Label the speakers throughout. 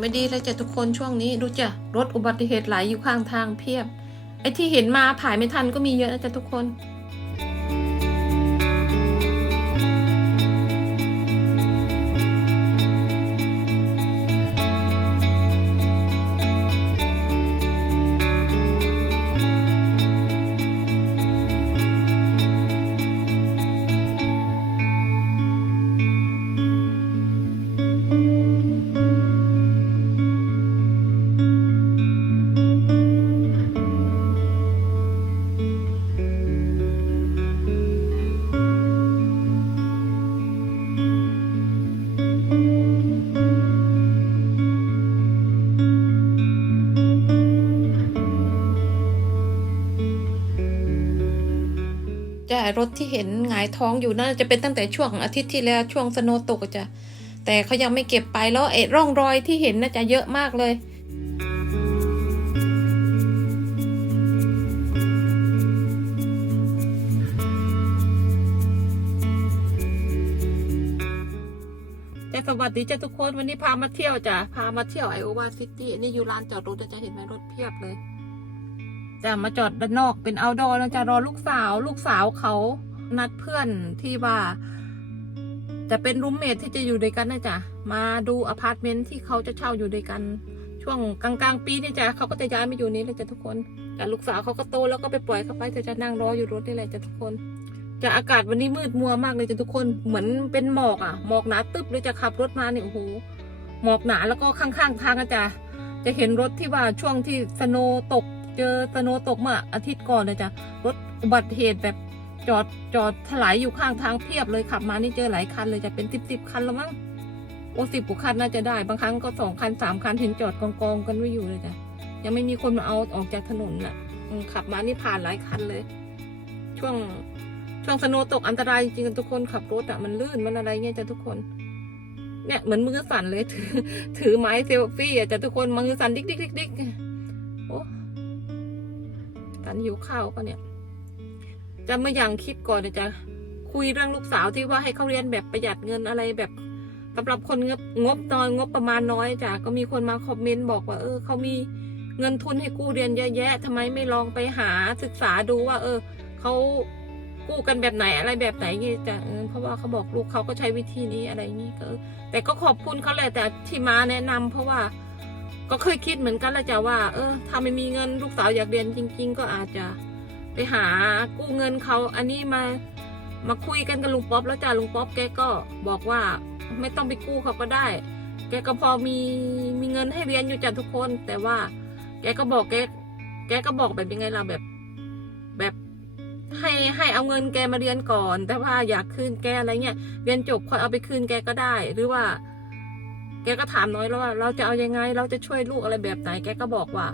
Speaker 1: ไม่ดีเลยจ้ะทุกคนช่วงนี้ดูจ้ะรถอุบัติเหตุไหลอยู่ข้างทางเพียบไอ้ที่เห็นมาผ่ายไม่ทันก็มีเยอะนะจ้ะทุกคน จะรถที่เห็นหงายท้องอยู่น่าจะเป็นตั้งแต่ช่วงอาทิตย์ที่แล้วช่วงสโนว์ตกจ้ะแต่เขายังไม่เก็บไปแล้วไอ้ร่องรอยที่เห็นน่าจะเยอะมากเลยจะสวัสดีจ้ะทุกคนวันนี้พามาเที่ยวจ้ะพามาเที่ยวไอโอวาซิตี้นี่อยู่ลานจอดรถจะเห็นไหมรถเพียบเลย จะมาจอดด้านนอกเป็นเอาดอแล้วจะรอลูกสาว ลูกสาวเขานัดเพื่อนที่ว่า จะเป็นรูมเมทที่จะอยู่ด้วยกันนะจ๊ะมาดูอพาร์ตเมนต์ที่เขาจะเช่าอยู่ด้วยกัน ช่วงกลางๆปีนี่จ้ะเขาก็จะย้ายมาอยู่นี้เลยจ้ะทุกคนแต่ลูกสาวเขาก็โตแล้วก็ไปปล่อยเขาไปเธอจะนั่งรออยู่รถนี่แหละจ้ะทุกคนจะอากาศวันนี้มืดมัวมากเลยจ้ะทุกคนเหมือนเป็นหมอกอะหมอกหนาตึ๊บเลยจะขับรถมาเนี่ยโอ้โหหมอกหนาแล้วก็ข้างๆทางอะจ้ะจะเห็นรถที่ว่าช่วงที่สโนว์ตก เจอสโนตกเมื่ออาทิตย์ก่อนเลยจ้ะรถอุบัติเหตุแบบจอดจอดถลายอยู่ข้างทางเพียบเลยขับมานี่เจอหลายคันเลยจะเป็นสิบสิบคันแล้วมั้งโอ้สิบกว่าคันน่าจะได้ บางครั้งก็สองคันสามคันเห็นจอดกองกองกันไว้อยู่เลยจ้ะยังไม่มีคนมาเอาออกจากถนนน่ะขับมานี่ผ่านหลายคันเลย ช่วงช่วงสโนตกอันตรายจริงๆทุกคนขับรถอะมันลื่นมันอะไรเงี้ยจ้ะทุกคน เนี่ยเหมือนมือสั่นเลย ถือถือไม้เซลฟี่อะจ้ะทุกคนมือสั่นดิ๊กดิ๊กดิ๊กดิ๊กโอ้ันหิวข้าวก็เนี่ย จะไม่ยังคิดก่อนจะคุยเรื่องลูกสาวที่ว่าให้เขาเรียนแบบประหยัดเงินอะไรแบบสำหรับคนงบงบน้อยงบประมาณน้อยจ้ะก็มีคนมาคอมเมนต์บอกว่า เออเขามีเงินทุนให้กู้เรียนเยอะแยะทำไมไม่ลองไปหาศึกษาดูว่า เออเขากู้กันแบบไหนอะไรแบบไหนงี้จ้ะเออเพราะว่าเขาบอกลูกเขาก็ใช้วิธีนี้อะไรนี้ก็แต่ก็ขอบคุณเขาแหละแต่ที่มาแนะนำเพราะว่า ก็เคยคิดเหมือนกันแหละจ้ะว่า เออถ้าไม่มีเงินลูกสาวอยากเรียนจริง ๆ ก็อาจจะไปหากู้เงินเขาอันนี้มามาคุยกันกับลุงป๊อปแล้วจ้ะลุงป๊อปแกก็บอกว่าไม่ต้องไปกู้เขาก็ได้ แกก็พอมีมีเงินให้เรียนอยู่จ้ะทุกคน แต่ว่า แกก็บอกแกแกก็บอกแบบยังไงล่ะแบบ แบบให้ให้เอาเงินแกมาเรียนก่อน แต่ว่าอยากคืนแกอะไรเงี้ยเรียนจบค่อยเอาไปคืนแกก็ได้ หรือว่า แกก็ถามน้อยแล้วว่าเราจะเอายังไง เราจะช่วยลูกอะไรแบบไหน แกก็บอกว่า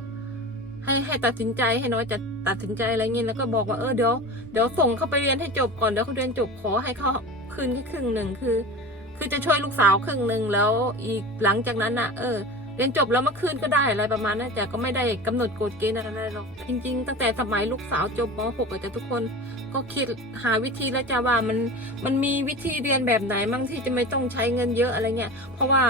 Speaker 1: ให้ให้ตัดสินใจให้น้อยจะตัดสินใจอะไรเงี้ยแล้วก็บอกว่าเออเดี๋ยวเดี๋ยวส่งเขาไปเรียนให้จบก่อนเดี๋ยวเขาเรียนจบขอให้เขาคืนแค่ครึ่งหนึ่งคือ คือจะช่วยลูกสาวครึ่งหนึ่งแล้วอีกหลังจากนั้นน่ะ เออ เรียนจบแล้วมาคืนก็ได้อะไรประมาณนั้นแต่ก็ไม่ได้กำหนดกฎเกณฑ์อะไรหรอกจริง ๆ ตั้งแต่สมัยลูกสาวจบม .6 อาจจะทุกคนก็คิดหาวิธีแล้วจะว่ามันมันมีวิธีเรียนแบบไหนมั่งที่จะไม่ต้องใช้เงินเยอะอะไรเงี้ยเพราะว่า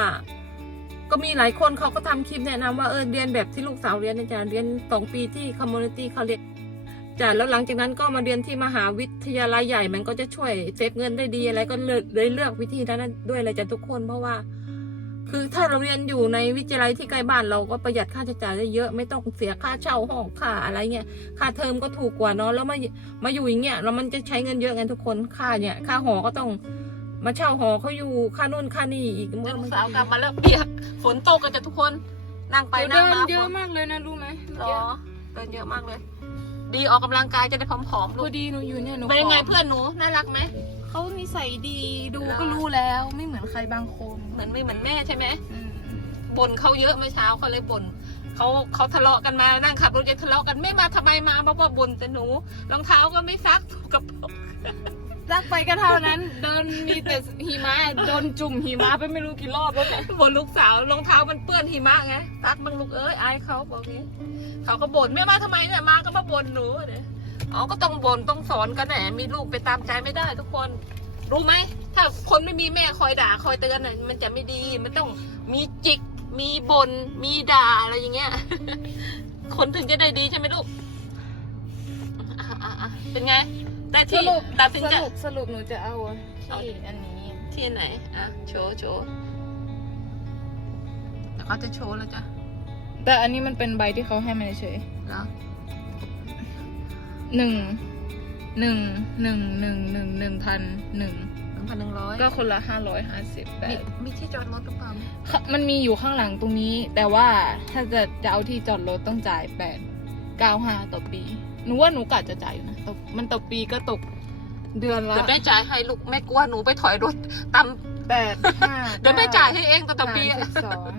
Speaker 1: ก็มีหลายคนเขาก็ทำคลิปแนะนำว่าเออเรียนแบบที่ลูกสาวเรียนนะจ๊ะเรียนสองปีที่คอมมูนิตี้เขาเรียนจ้ะแล้วหลังจากนั้นก็มาเรียนที่มหาวิทยาลัยใหญ่มันก็จะช่วยเซฟเงินได้ดีอะไรก็เลยเลยเลือกวิธีนั้นด้วยเลยจ้ะทุกคนเพราะว่า คือถ้าเราเรียนอยู่ในวิทยาลัยที่ใกล้บ้านเราก็ประหยัดค่าใช้จ่ายได้เยอะไม่ต้องเสียค่าเช่าห้องค่าอะไรเงี้ยค่าเทอมก็ถูกกว่าเนาะแล้วมามาอยู่อย่างเงี้ยแล้วมันจะใช้เงินเยอะไงทุกคนค่าเนี่ยค่าหอก็ต้องมาเช่าหอเขาอยู่ค่านู่นค่านี่อีกเมื่อสาวกลับมาแล้วเปียกฝนตกกันจะทุกคนนั่งไป
Speaker 2: เดิ
Speaker 1: นั่ง
Speaker 2: น
Speaker 1: มา
Speaker 2: เยอะมากเลยนะรู้ไหม
Speaker 1: หรอเดินเยอะมากเลย ดีออกกำลังกายจะได้ผอมๆ
Speaker 2: พ
Speaker 1: ลู
Speaker 2: อกดีหนูอยู่เนี่ยหนู
Speaker 1: เป็นยังไง
Speaker 2: ข
Speaker 1: เพื่อนหนูน่ารักไหม
Speaker 2: เขานิสัยดีดู
Speaker 1: เหรอ
Speaker 2: ก็รู้แล้วไม่เหมือนใครบางคน
Speaker 1: เหมือนไม่เหมือนแม่ใช่ไหม
Speaker 2: อืม
Speaker 1: บ่นเขาเยอะเมื่อเช้าเขาเลยบ่นเขาเขาทะเลาะกันมานั่งขับรถจะทะเลาะกันไม่มาทำไมมาเพราะว่าบ่นแต่หนูรองเท้าก็ไม่ซักถูกกระเป๋า
Speaker 2: รักไปก็เท่านั้น เดินมีแต่หิมะโดนจุ่มหิมะไปไม่รู้กี่รอบแล้วเนี่ย
Speaker 1: บ่นลูกสาวรองเท้ามันเปื้อนหิมะไงซักบ้างลูกเอ้ยอายเขาบอกนี้เขาก็บ่นไม่มาทำไมเนี่ยมาก็มาบ่นหนูเนี่ย อ๋อก็ต้องบ่นต้องสอนกันแหนมีลูกไปตามใจไม่ได้ทุกคน รู้ไหม ถ้าคนไม่มีแม่คอยด่าคอยเตือนน่ะมันจะไม่ดี มันต้องมีจิก มีบนมีด่าอะไรอย่างเงี้ย คนถึงจะได้ดีใช่ไหมลูกอะอะอะเป็นไงได้
Speaker 2: ส
Speaker 1: ที่
Speaker 2: รุป
Speaker 1: ตัดสิน
Speaker 2: ส
Speaker 1: ใจ
Speaker 2: รุปสรุปหนูจะเอาที่อันนี้
Speaker 1: ที่ไหน อะ โชว์โชว์เดี๋ยวเขาจะโชว์แล้วจ้ะ
Speaker 2: แต่อันนี้มันเป็นใบที่เขาให้มาเฉย
Speaker 1: แล้ว
Speaker 2: หนึ่งหนึ่งหนึ่งหนึ่งหนึ่งหนึ่งพันหนึ่ง
Speaker 1: หนึ่งพันหนึ่งร้อย
Speaker 2: ก็คนละห้าร้อยห้าสิบแต่
Speaker 1: มีมีที่จอดรถหรือเปล่า
Speaker 2: มันมีอยู่ข้างหลังตรงนี้ แต่ว่าถ้าจะจะเอาที่จอดรถต้องจ่ายแปดเก้าห้าต่อปีหนูว่าหนูกะจะจ่ายอยู่นะต่อมันต่อปีก็ตกเดือนละ
Speaker 1: เดี๋ยวแม่จ่ายให้ลูกแม่กลัวหนูไปถอยรถตาม
Speaker 2: แปดห้า
Speaker 1: เดี๋ยวแม่จ่ายให้เองต่อต่อปี
Speaker 2: หาร
Speaker 1: อะ
Speaker 2: สิบสอง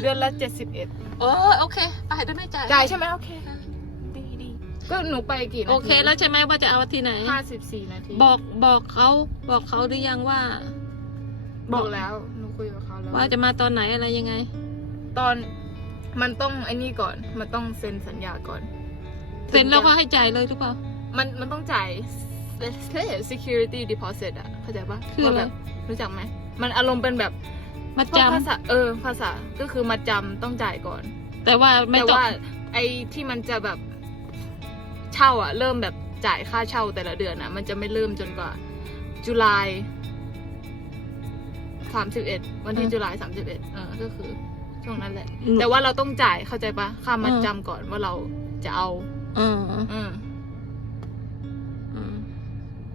Speaker 2: เดือนละเจ็ดสิบเอ็ด
Speaker 1: เออโอเคไปเดี๋ยวแม่จ่าย
Speaker 2: จ่ายใช่ไหมโอเคดีดี ก็หนูไปกี่นาที
Speaker 1: โอเคแล้วใช่ไหมว่าจะเอาที่ไหน
Speaker 2: ห้าสิบสี่นาที
Speaker 1: บอกบอกเขาบอกเขาหรือยังว่า
Speaker 2: บอกแล้วหนูคุยกับเขาแล้ว
Speaker 1: ว่าจะมาตอนไหนอะไรยังไง
Speaker 2: ตอนมันต้องไอ้นี่ก่อน มันต้องเซ็นสัญญาก่อน
Speaker 1: เซ็นแล้วก็ให้จ่ายเลยหรือเปล่า
Speaker 2: มันมันต้องจ่าย security deposit อะเข้าใจปะ
Speaker 1: คืออะไร
Speaker 2: ว่าแบบรู้จักไหม มันอารมณ์เป็นแบบ
Speaker 1: มา
Speaker 2: พวก
Speaker 1: จ
Speaker 2: ภาษาเออภาษาก็คือมาจำต้องจ่ายก่อนำ
Speaker 1: แต่ว่าไม่
Speaker 2: แต่
Speaker 1: ต้อง
Speaker 2: ว่าไอ้ที่มันจะแบบ เช่าอะเริ่มแบบจ่ายค่าเช่าแต่ละเดือนอะมันจะไม่เริ่มจนกว่าจุลายสามสิบเอ็ดวันที่จุลายสามสิบเอ็ดเออก็คือ ช่วงนั้นแหละ แต่ว่าเราต้องจ่ายเข้าใจปะค่ามัดจำก่อนว่าเราจะเอา
Speaker 1: เออ
Speaker 2: อืม
Speaker 1: อืม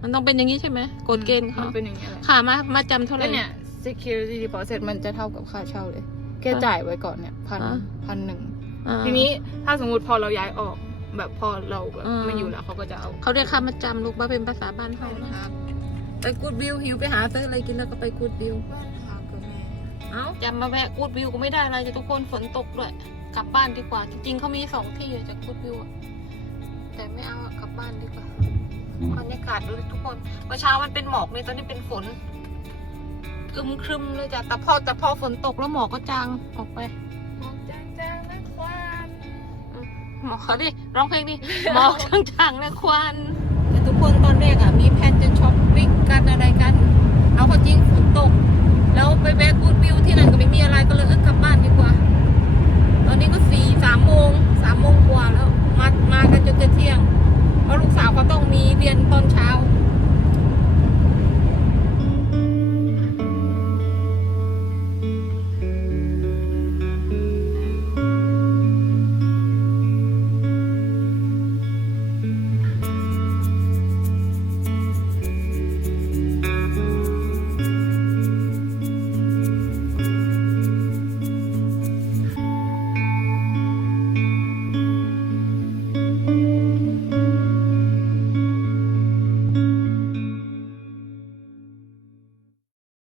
Speaker 1: มันต้องเป็นอย่างนี้ใช่ไหมกฎเกณฑ์เขา
Speaker 2: มันเป็นอย่างเงี้ยแหละ
Speaker 1: ค่ามามาจำเท่าไห
Speaker 2: แล้
Speaker 1: ร่
Speaker 2: วเนี่ย security deposit มันจะเท่ากับค่าเช่าเลยแค่จ่ายไว้ก่อนเนี่ยพัน
Speaker 1: อ่า
Speaker 2: พันหนึ่ง
Speaker 1: อ่า
Speaker 2: ทีนี้ถ้าสมมติพอเราย้ายออก แบบพอเราแบบ
Speaker 1: อ่า
Speaker 2: ไม่อยู่แล้วเขาก็จะเอา
Speaker 1: เขาเรียกค่ามาจำลูกมาเป็นภาษาบ้านเขานะไปกูดวิวหิวไปหาซื้ออะไรกินแล้วก็ไปกูดวิว
Speaker 2: บ้านหากับแม่
Speaker 1: เอ้าจำมาแวะกูดวิวก็ไม่ได้อะไรจะทุกคนฝนตกด้วยกลับบ้านดีกว่า จริงๆเขามีสองที่อะจากกูดวิวอะแต่ไม่เอาอะกลับบ้านดีกว่าบรรยากาศดูทุกคนเมื่อเช้ามันเป็นหมอกนี่ตอนนี้เป็นฝนอึมครึมเลยจ้ะแต่พอแต่พอฝนตกแล้วหมอกก็จางออกไป หมอกเขาดิร้องเพลงดิหมอกจางๆนะควันแต่ทุกคนตอนแรกอะมี